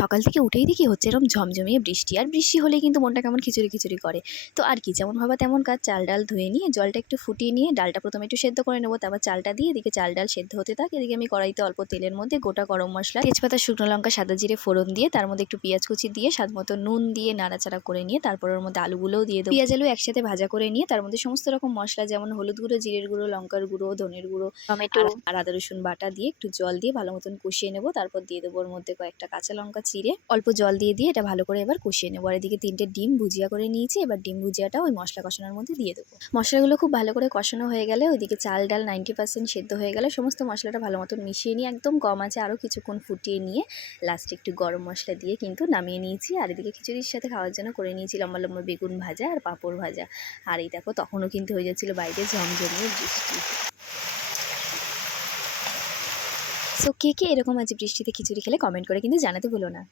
সকাল থেকে উঠেই দেখি হচ্ছে এরকম ঝমঝমিয়ে বৃষ্টি, আর বৃষ্টি হলেই কিন্তু মনটা কেমন খিচুড়ি খিচুড়ি করে। তো আর কি, যেমন ভাবা তেমন কাজ। চাল ডাল ধুয়ে নিয়ে জলটা একটু ফুটিয়ে নিয়ে ডালটা প্রথমে একটু সেদ্ধ করে নেবো, তারপর চালটা দিয়ে এদিকে চাল ডাল সেদ্ধ হতে থাকে। এদিকে আমি কড়াইতে অল্প তেলের মধ্যে গোটা গরম মশলা, তেজপাতা, শুকনো লঙ্কা, সাদা জিরে ফোড়ন দিয়ে তার মধ্যে একটু পেঁয়াজ কুচি দিয়ে স্বাদ মতো নুন দিয়ে নাড়াচাড়া করে নিয়ে তারপর ওর মধ্যে আলুগুলোও দিয়ে দেবো। পেঁয়াজ আলু একসাথে ভাজা করে নিয়ে তার মধ্যে সমস্ত রকম মশলা যেমন হলুদ গুঁড়ো, জিরের গুঁড়ো, লঙ্কার গুঁড়ো, ধনের গুঁড়ো, টমেটো আর আদা রসুন বাটা দিয়ে একটু জল দিয়ে ভালো মতন কষিয়ে নেবো। তারপর দিয়ে দেবো ওর মধ্যে কয়েকটা কাঁচা লঙ্কা চিড়ে, অল্প জল দিয়ে এটা ভালো করে এবার কষিয়ে নেবো। আর এদিকে 3টে ডিম ভুজিয়া করে নিয়েছি, এবার ডিম ভুজিয়াটা ওই মশলা কষানোর মধ্যে দিয়ে দেবো। মশলাগুলো খুব ভালো করে কষানো হয়ে গেলে ওইদিকে চাল ডাল 90% সেদ্ধ হয়ে গেলে সমস্ত মশলাটা ভালো মতন মিশিয়ে নিয়ে একদম কম আছে আরও কিছুক্ষণ ফুটিয়ে নিয়ে লাস্টে একটু গরম মশলা দিয়ে কিন্তু নামিয়ে নিয়েছি। আর এদিকে খিচুড়ির সাথে খাওয়ার জন্য করে নিয়েছি লম্বা লম্বা বেগুন ভাজা আর পাঁপড় ভাজা। আর এই দেখো তখনও কিন্তু হয়ে যাচ্ছিলো বাইরে ঝমঝমিয়ে বৃষ্টি। সো কে কে এরকম আজ বৃষ্টিতে খিচুড়ি খেলে কমেন্ট করে কিন্তু জানাতে ভুলো না।